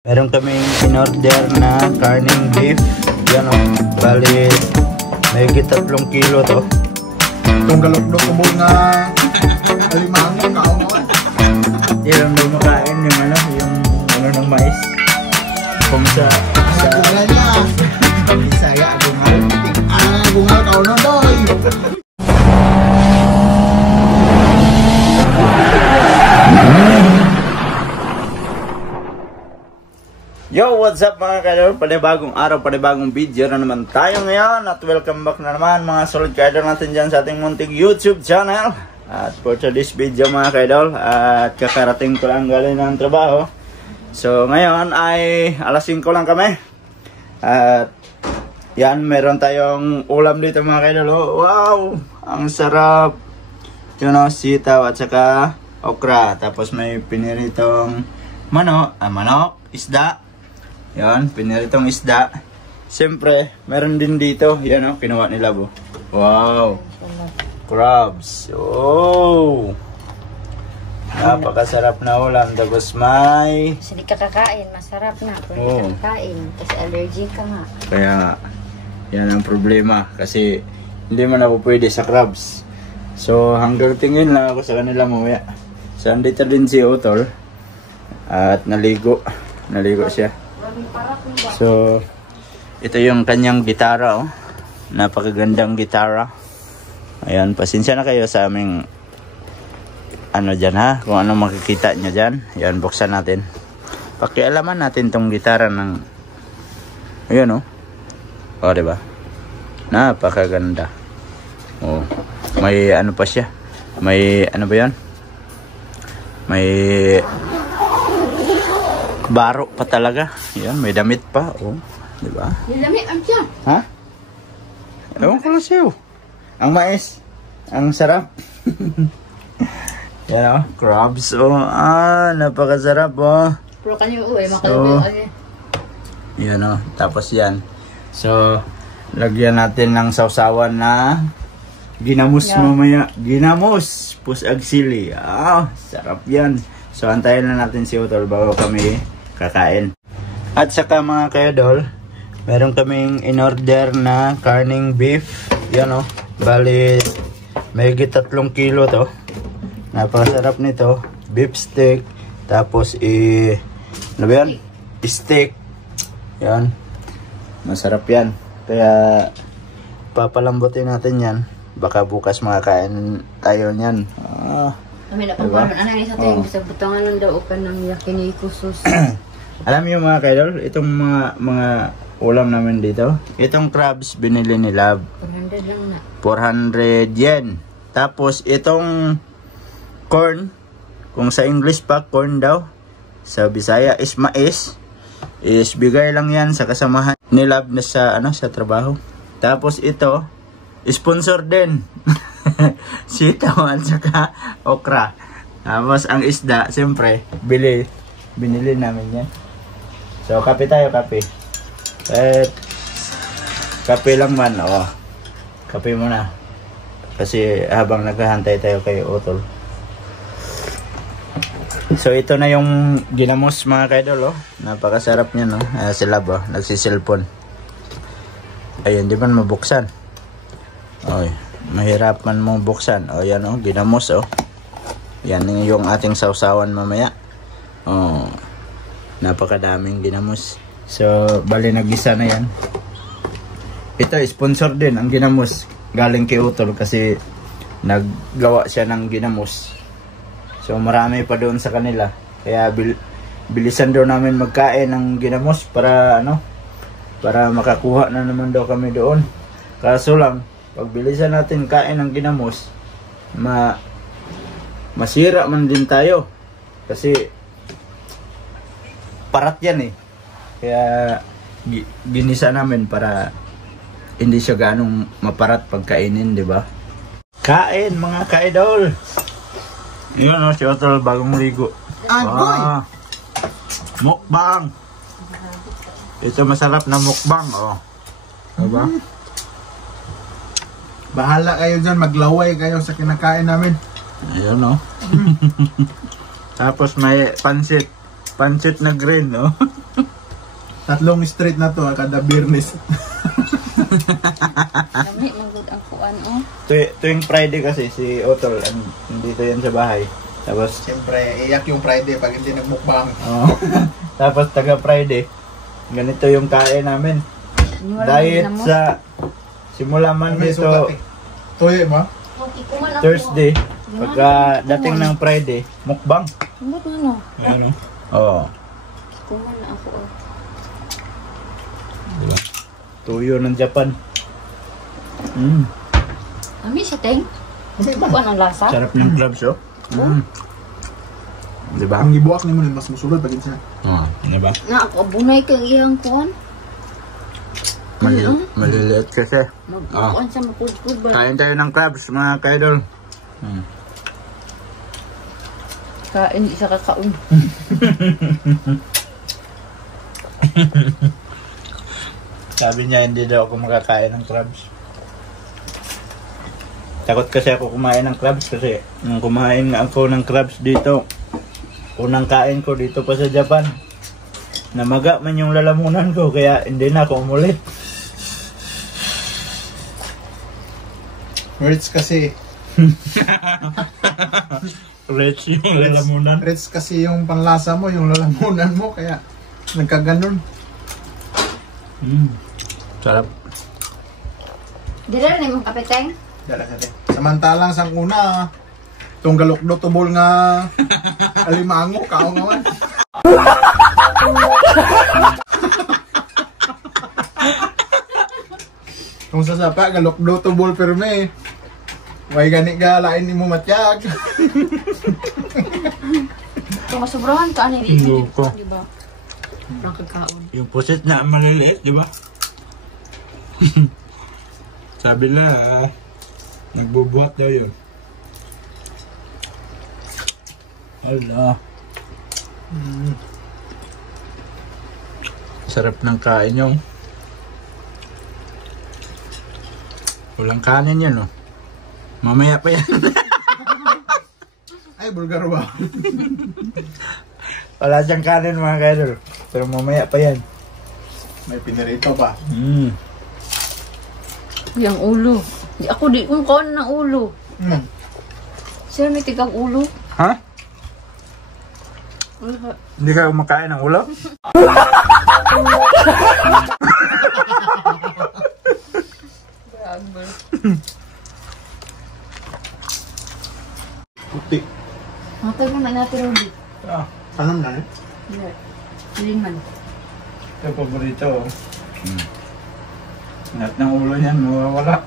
Meron kaming in-order na karning beef. Yan o. Bali, may 3 kilo to. Itong galok-dok mo nga alimango, kaon mo. Hindi lang daw makain yung ano ng mais. Kung sa Bungal niya. Bisaya, bungal. Bungal kaon na doy. Yo, what's up mga kaidol? Panibagong araw, panibagong video na naman tayo ngayon. At welcome back na naman mga solid kaidol natin dyan sa ating munting YouTube channel. At for today's video mga kaidol, at kakarating ko lang galing ng trabaho. So ngayon ay alas 5 lang kami. At yan, meron tayong ulam dito mga kaidol. Oh, wow, ang sarap. Yun o, sitaw at saka okra. Tapos may piniritong manok, isda. Yan, piniritong isda. Siyempre, meron din dito. Yan o, kinuha nila po. Wow! Crabs. Oh! Napakasarap na ulam. Tapos may... Kasi di ka kakain, masarap na. Kung Oh. di ka kakain, kasi allergic ka nga. Kaya, yan ang problema. Kasi, hindi man ako pwede sa crabs. So, hanggang tingin lang ako sa kanila mamaya. So, andito din si Otol. At naligo siya. So, ito yung kanyang gitara, oh. Napakagandang gitara. Ayan, pasensya na kayo sa aming ano dyan ha, kung ano makikita nyo dyan. Ayan, buksan natin. Pakialaman natin tong gitara ng ayan, oh. O, diba? Napakaganda. Oh, may ano pa siya. May ano ba yan? May baro pa talaga. Yan, may damit pa. Oh, di ba? May damit ang siya. Ha? Ewan ko lang sa'yo. Ang mais. Ang sarap. Yan o, crabs. Oh, napakasarap oh. Pero kanyo uwi, So, yan o, tapos yan. So, lagyan natin ng sausawan na ginamos mamaya. Ginamos. Pusag sili. Sarap yan. So, antayin na natin si Otol bago kami kakain. At saka mga kaidol, meron kaming in-order na karning beef. Yan o. Bali, may 3 kilo to. Napakasarap nito. Beef steak. Tapos, ano ba yan? Steak. Yan. Masarap yan. Kaya, papalambutin natin yan. Baka bukas makakain tayo niyan. Kami na pagpaman. Ano yung sa tayo? Sa butangan ng daw ka ng yakinikusus. Alam niyo mga kaidol, itong mga ulam namin dito, itong crabs binili nila 400 lang na. 400 yen. Tapos itong corn, kung sa English pa corn daw, sa Bisaya is mais, is bigay lang yan sa kasamahan ni Lab na sa sa trabaho. Tapos ito sponsor din. Sitaw at saka okra. Tapos ang isda, siyempre binili namin yan. So, kape tayo, kape. Kape lang man, oh. Kape muna. Kasi habang naghahantay tayo kay Otol. So, ito na yung ginamos mga kaidol, oh. Napakasarap niya, no? Sila ba? Nagsiselfon. Ayun, di man mabuksan. Oy, mahirapan mong buksan. O, yan, oh. Ginamos, oh. Yan yung ating sausawan mamaya. Oh. Napakadaming ginamos. So, bali nagisa na yan. Ito, sponsor din ang ginamos. Galing kay Utol kasi naggawa siya ng ginamos. So, marami pa doon sa kanila. Kaya bilisan daw namin magkain ng ginamos para para makakuha na naman daw kami doon. Kaso lang, pag bilisan natin kain ng ginamos, masira man din tayo. Kasi parat yan eh. Kaya ginisa namin para hindi siya ganong maparat pagkainin, di ba? Kain mga kaidol. Yun o, si Otol bagong ligo. Mukbang. Ito masarap na mukbang, oh. Diba? Bahala kayo dyan, maglaway kayo sa kinakain namin. Ayan o. Tapos may pansit na green, no? Tatlong street na to, kada Birnis. Dami, magod ang kuan, oh. Tuwing Friday kasi si Otol, nandito yan sa bahay. Tapos, Siyempre, iyak yung Friday pag hindi nagmukbang. tapos taga Friday, ganito yung kain namin. Diet sa simula man May dito sukat eh. Tuyo mo? Okay, kuman ako. Thursday, pagka dating ng Friday, mukbang. Ba't ano? Ano? Oo. Kuman na ako, oh. Diba? Tuyo ng Japan. Ami siya, Teng. Okay ba? Kuan ang lasa. Sarap ng crabs, oh. Diba? Ang gibuak ni mo mas musulod pag isa. Diba? Na ako, abunay kang iyang kuan. Maliliit kasi. Mag-kuan sa mapud-pud ba? Kain tayo ng crabs, mga kaidol. Kain, isa kakaon. Sabi niya hindi daw ako makakain ng crabs. Takot kasi ako kumain ng crabs kasi nung kumain ako ng crabs dito, unang kain ko dito pa sa Japan, namaga man yung lalamunan ko kaya hindi na ako umulit. Rich kasi. Rich yung lalamunan. Rich kasi yung panlasa mo, yung lalamunan mo, kaya nagkaganon. Sarap. Dila na yung kape, Teng. Dala ka din. Samantalang sang una, itong galokdo tubol nga alimango, kaong awan. Kung sasapa, galokdo tubol perme. Way gani ka, lain ni mo matyag. Kung masobrahan ka, ano Hindi yung ko. diba? Nakakaon. Yung pusit na maliliit, di ba? Sabi na, nagbubuhat daw yun. Hala. Sarap ng kain yung. Walang kanin yan, oh. Mamaya pa yan. Ay, bulgar ba? Wala siyang kanin, mga kaidol. Pero mamaya pa yan. May pinirito pa. Yung ulo. Di ako di kung kaon ng ulo. Sir, may tigang ulo. Ha? Hindi ka kumakain ng ulo? Puti. Matay mo na natin, Ruby. Anong na eh? Hindi. Silingan. Ito paborito, oh. Lahat ng ulo niyan, mawawala.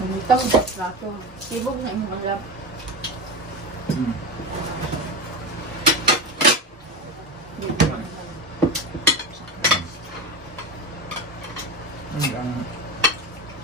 Bumitaw sa plato. Sibog na imong alap.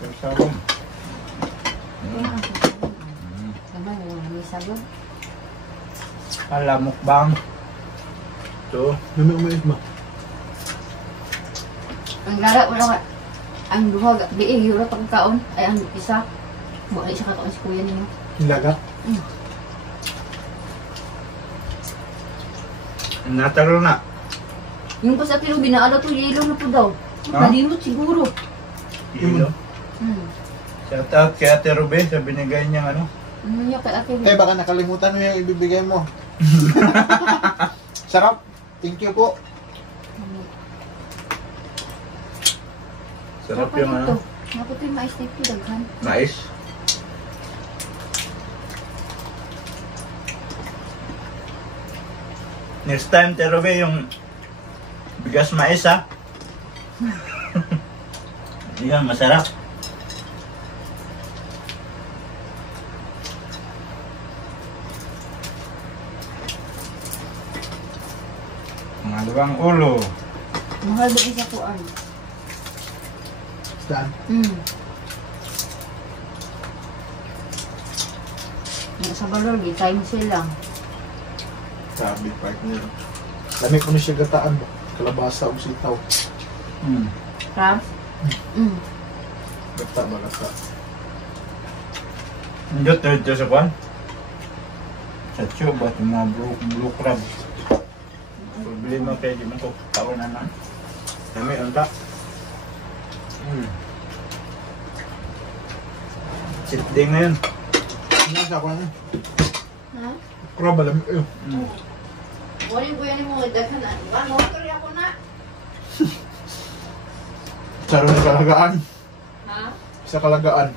Ang sabon. Naman yung may sabon. Hala, mukbang. Ito. Nami umayos ba? Ang lara, wala ka. Ang duhag, di yura pang kaon. Ay, ang isa. Buhay siya kakaon si kuya ninyo. Hilaga? Nataro na. Yung pa sa tilo, binaala to, yelo na po daw. Nalimot siguro. Ilo. Shout out kay Ate Ruby sa binigay niyang ano. Ano niya kay ate? Eh, baka nakalimutan mo yung ibibigay mo. Sarap. Thank you po. Sarap yung ano. Ako ito yung mais tape ko, daghan. Mais. Next time, Ate Ruby, yung bigas mais, ha? Yan, masarap. Mga luwang ulo. Mahal ba isa kuan? Saan? Sa balor, di time sila. Sabi, partner. Lami ko na siya gataan ba? Kalabasa o sitaw. Crab? Gata ba gata? Hindi ito sa kwan. Sa tube at yung mga blue crab. problema kaya di man ko tao naman. Kami, ang ka. Cheat day ngayon. Nasa ako na. Ha? Krab, alam mo. Morning po yan mo, daghan na. Ano, tuloy ako na. Sarong sa kalagaan. Ha? Sa kalagaan.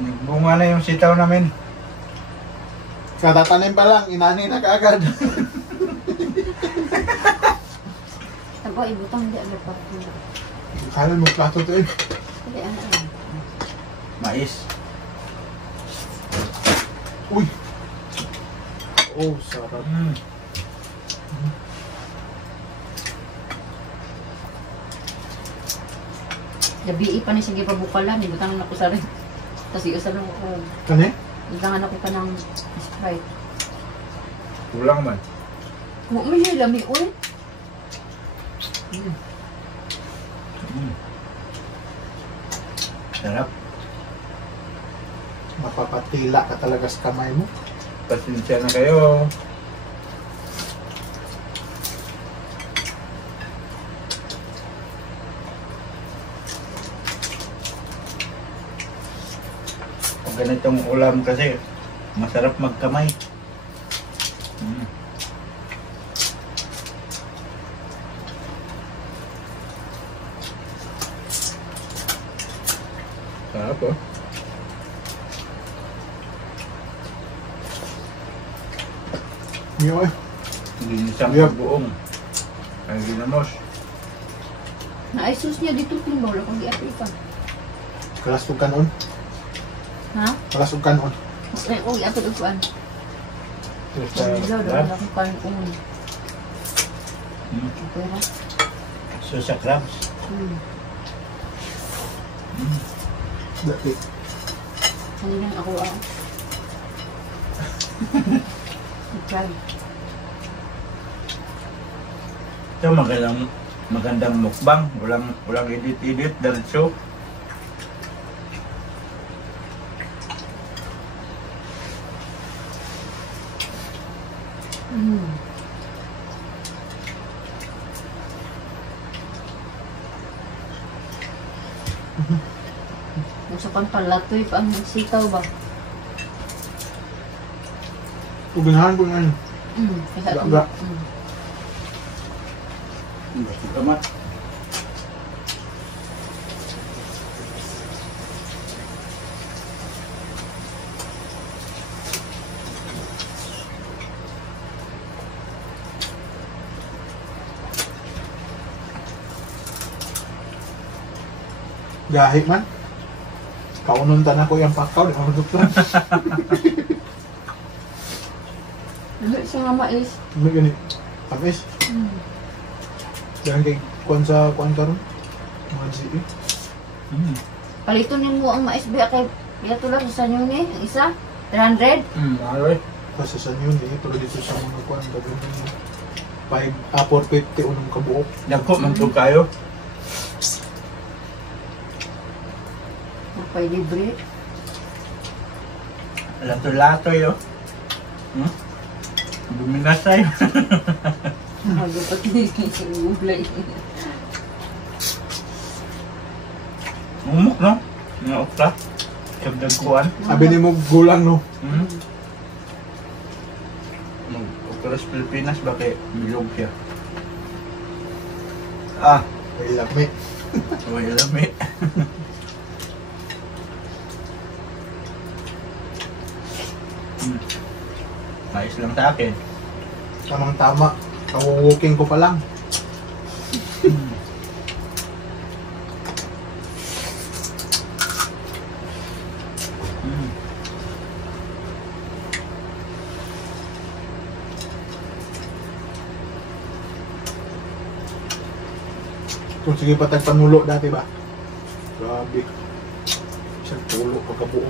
Nagbunga na yung sitaw namin. Katatanim pa lang, inani na kaagad. Aba, ibutang di agad pa. Kala mo plato to eh. Kaya ano. Mais. Uy! Oh, sarap. Gabi pa ni sige pabukalan, ibutang na ko sa rin. Kasi usa lang ako. Kani? Ibangan ako pa ng Sprite. Kulang man. Kung may lami, uy. Sarap. Mapapatila ka talaga sa kamay mo. Pasensya na kayo. Pag ganitong ulam kasi, masarap magkamay. Sarap oh. Niyo eh. Ginisang Yep. buong. Ang ginamos. Na-isus niya dito, pinbaw lang kung di-api pa. Kalasog kanon. Ha? Kalasog kanon. Ay, uy, api upuan. Sa Hello, crab. daw akong kanon. Mm. Okay na. So sa crabs. Dati. Ano lang ako Try. Ito magandang mukbang. Walang edit-edit. Diretso. Sa panpalatoy pa ang sitaw ba? Uganahan ko yan. Kaya Laga. Basta kamat. Gahi man. Kaununtan ako yung pakaw. Di ako duklan. Ano siya nga mais? Ano ganit? Tamis. Diyan kay kuwan sa kuwan karon. Mga GE. Palito niyo mo ang mais ba kay yato lang sa inyo ni ang isa 300. Aroy. Kasi sa yun eh. Pero dito sa mga kuwan. Gagawin mo. 450 unong kabuok. Nagko man to kayo. Magpay libre. Lato-lato yo. Duminasay. Dapat ni sa ulay. Umok no? Nga okra. Kabdagkuan. Sabi ni mo gulang no. Okra sa Pilipinas ba kay milog siya? Ah, Ay lami. may lami. Mais lang sa akin. Tamang tama. Kawu-walking ko pa lang. Kung sige pa tag panulo dati ba? Grabe. Isang tulo pagkabuo.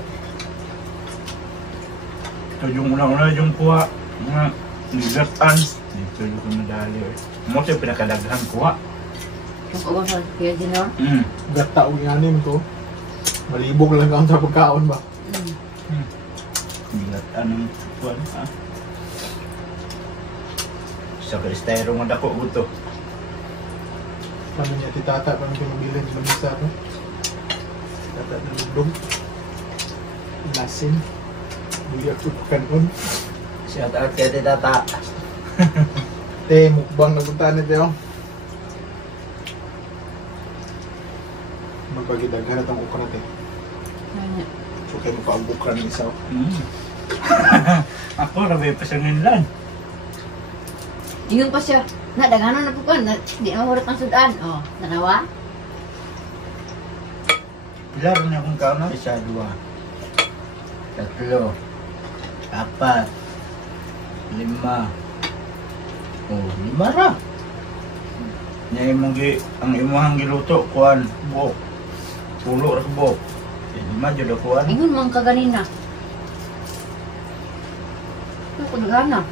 Ito yung una-una yung kuha. Mga nilatan. Dito yung kumadali. Mo siya pinakadaghan kuha. Kung awang sa kaya dinor. Gata o yanim ko. Malibog lang ang sa pagkaon ba? Nilatan ng kuan ha. Sa styro mo dako buto. Paano niya titata pang pinabilin sa bansa to? Tata na lugdong. Lasin. Buli ako kanon. Shout out kay Tata. Te, mukbang na punta na tayo. Magpagidaghan na itong ukra te. Ano? So kayo magpaambok ka ng isa. Ako rabi pa sa nginlan. Yun pa siya. Nadaganan na po ka. Di na mahurot ang sudan. Oh, nanawa? Ilan na akong kaon? Isa, dua. Tatlo. Apat. 5. Oh, 5 ra. Nya imong ang imong giluto kuan buok. Pulo ra buok. 5 jud kuan. Ingon man ka ganina. Ito ko nagana.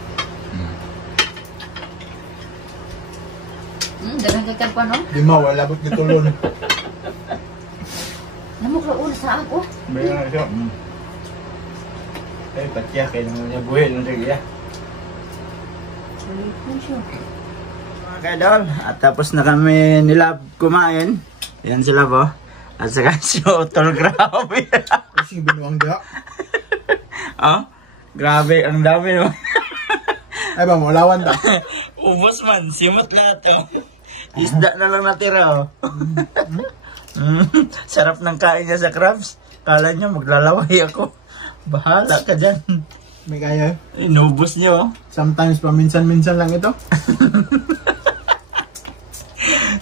Dagang kay pa no? Di ma, wala ba't gitulon. Namok ra una sa ako. Bayan na siya. Ay, patya kay naman niya buhay nung sige. Ano siya? Mga kaidol, at tapos na kami nila kumain. Yan sila po. At saka si Otol, grabe. Kasi binuang da. Oh, grabe, ang dami no. Ay ba, malawan da. Ubos man, simot lahat oh. Isda na lang natira oh. Sarap ng kain niya sa crabs. Kala niya maglalaway ako. Bahala ka dyan. May kaya. Inubos niyo oh. Sometimes paminsan-minsan lang ito.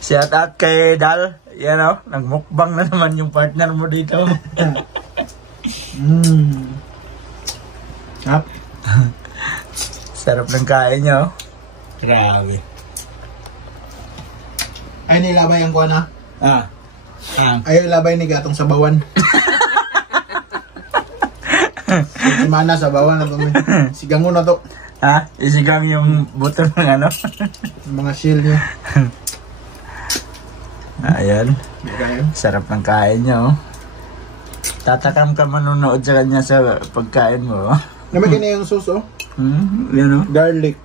Shout out kay Dal. Yan oh, nagmukbang na naman yung partner mo dito. Hap. Sarap ng kain niyo oh. Grabe. Ay nilabay ang kuha na. Ay labay ni gatong sabawan. Simana sabawan na to. Sigangon na to. Ha? Isigang yung buto ng ano? Yung mga shield niya. Ayan. May kaya. Sarap ng kain niyo oh. Tatakam ka manonood sa kanya sa pagkain mo oh. Namagin na yung sauce oh. Yan oh. Garlic.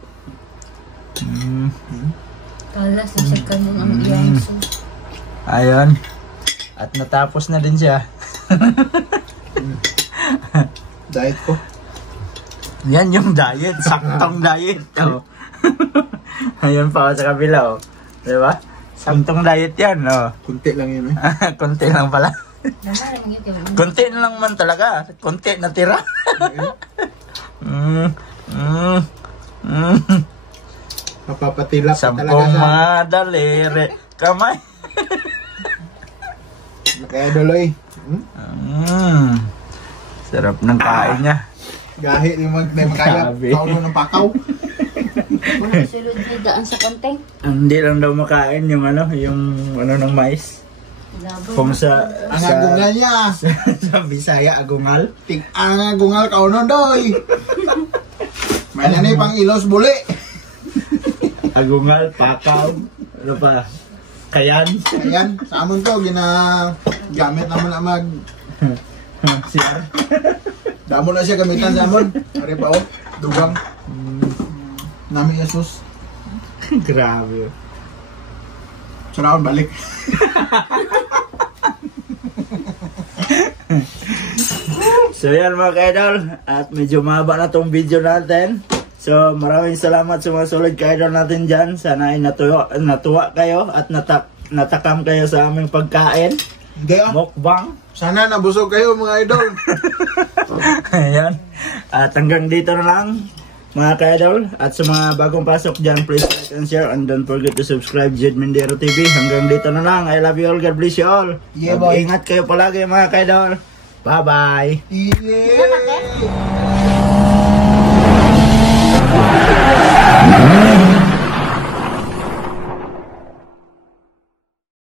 Kala sa second yung ang iyang sauce. Ayun. At natapos na din siya. Diet ko. Yan yung diet. Saktong diet. Oh. Ayun pa sa kabila. Oh. Diba? Saktong diet yan. Oh. Kunti lang yun eh. Kunti lang pala. Naman ang ito. Kunti na lang man talaga. Kunti na tira. Mapapatilap ka talaga Sampung sa... madaliri. Kamay. Kaya duloy. Sarap ng kain niya. Gahi di magkaya. Grabe. Kaulo ng pakaw. Wala sulod na daan sa konteng. Hindi lang daw makain yung ano ng mais. Kung sa Ang agungal niya. sa Bisaya agungal. Ang agungal kaunon doy. May nanay pang ilos buli. Agungal, pakaw, ano pa? Kayan. Ayan, sa amon to gamit naman na mag Siyar. damo na siya gamitan sa amon. Ari pa oh, dugang. Nami Jesus. Grabe. Saraon balik. So yan mga ka-idol, at medyo mahaba na tong video natin. So maraming salamat sa mga solid ka-idol natin dyan. Sana ay natuwa kayo at natakam kayo sa aming pagkain. Hindi ah. Mukbang. Sana nabusog kayo mga idol. Ayan. At hanggang dito na lang mga ka-idol. At sa mga bagong pasok dyan, please like and share. And don't forget to subscribe Jed Mindero TV. Hanggang dito na lang. I love you all. God bless you all. Yeah, boy. Ingat kayo palagi mga ka-idol. Bye-bye. Yeah.